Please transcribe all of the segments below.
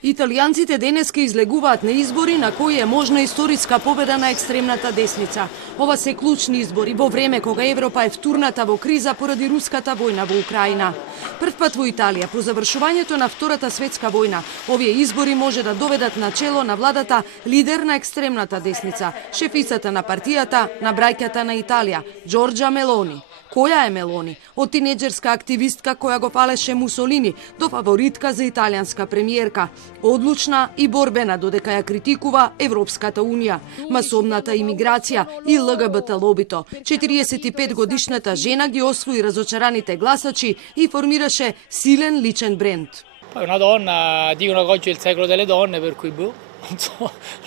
Италијанците денеска излегуваат на избори на кои е можна историска победа на екстремната десница. Ова се клучни избори во време кога Европа е втурната во криза поради руската војна во Украина. Првпат во Италија по завршувањето на Втората светска војна, овие избори може да доведат на чело на владата лидер на екстремната десница, шефицата на партијата на браќата на Италија, Џорџа Мелони. Која е Мелони? Од тинеџерска активистка која го фалеше Мусолини до фаворитка за италијанска премиерка. Одлучна и борбена додека ја критикува Европската унија, масовната имиграција и ЛГБТ лобито. 45 годишната жена ги освои разочараните гласачи и формираше силен личен бренд. Poi una donna, dicono che oggi è il secolo delle donne, per cui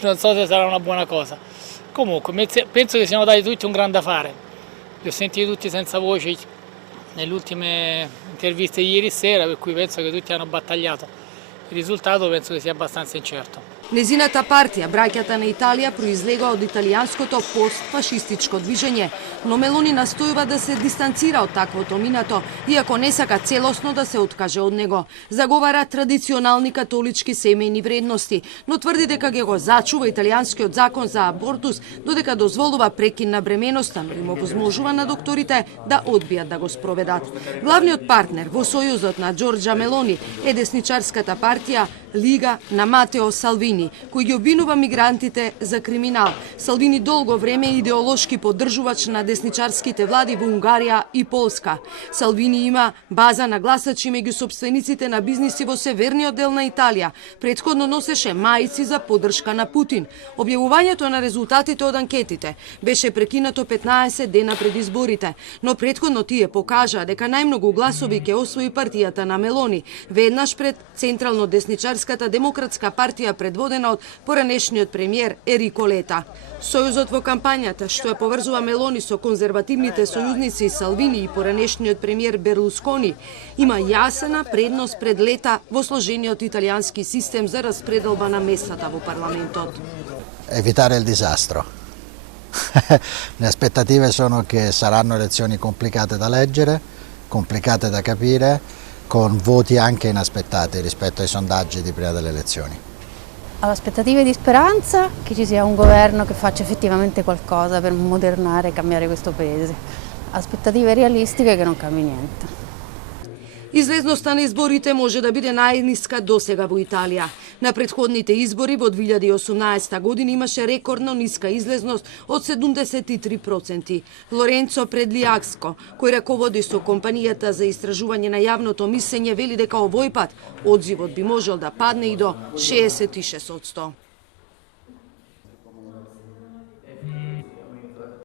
non so se sarà una buona cosa. Comunque, penso che siano dati tutti un grande affare. Li ho sentiti tutti senza voce nelle ultime interviste di ieri sera, per cui penso che tutti hanno battagliato. Il risultato penso che sia abbastanza incerto. Незината партија, браќата на Италија, произлегува од италијанското постфашистичко движење, но Мелони настојува да се дистанцира од таквото минато, иако не сака целосно да се откаже од него. Заговара традиционални католички семејни вредности, но тврди дека ќе го зачува италијанскиот закон за абортус, додека дозволува прекин на бременоста, но им овозможува на докторите да одбијат да го спроведат. Главниот партнер во сојузот на Џорџа Мелони е десничарската партија Лига на Матео Салвини, кој ги обвинува мигрантите за криминал. Салвини долго време е идеолошки поддржувач на десничарските влади во Унгарија и Полска. Салвини има база на гласачи меѓу сопствениците на бизниси во северниот дел на Италија. Претходно носеше маици за поддршка на Путин. Објавувањето на резултатите од анкетите беше прекинато 15 дена пред изборите, но претходно тие покажаа дека најмногу гласови ќе освои партијата на Мелони, веднаш пред централно десничарската демократска партија предводена од поранешниот премиер Ерико Лета. Сојузот во кампањата, што ја поврзува Мелони со конзервативните сојузници Салвини и поранешниот премиер Берлускони, има јасна предност пред Лета во сложениот италијански систем за распределба на местата во парламентот. Evitare il disastro. Le aspettative sono che saranno elezioni complicate da leggere, complicate da capire, con voti anche inaspettati rispetto ai sondaggi di prima delle elezioni. Ho aspettative di speranza che ci sia un governo che faccia effettivamente qualcosa per modernare e cambiare questo paese. Aspettative realistiche che non cambi niente. Излезноста на изборите може да биде најниска досега во Италија. На претходните избори во 2018 година имаше рекордно ниска излезност од 73%. Лоренцо Предлијакско, кој раководи со компанијата за истражување на јавното мислење, вели дека овој пат одзивот би можел да падне и до 66%.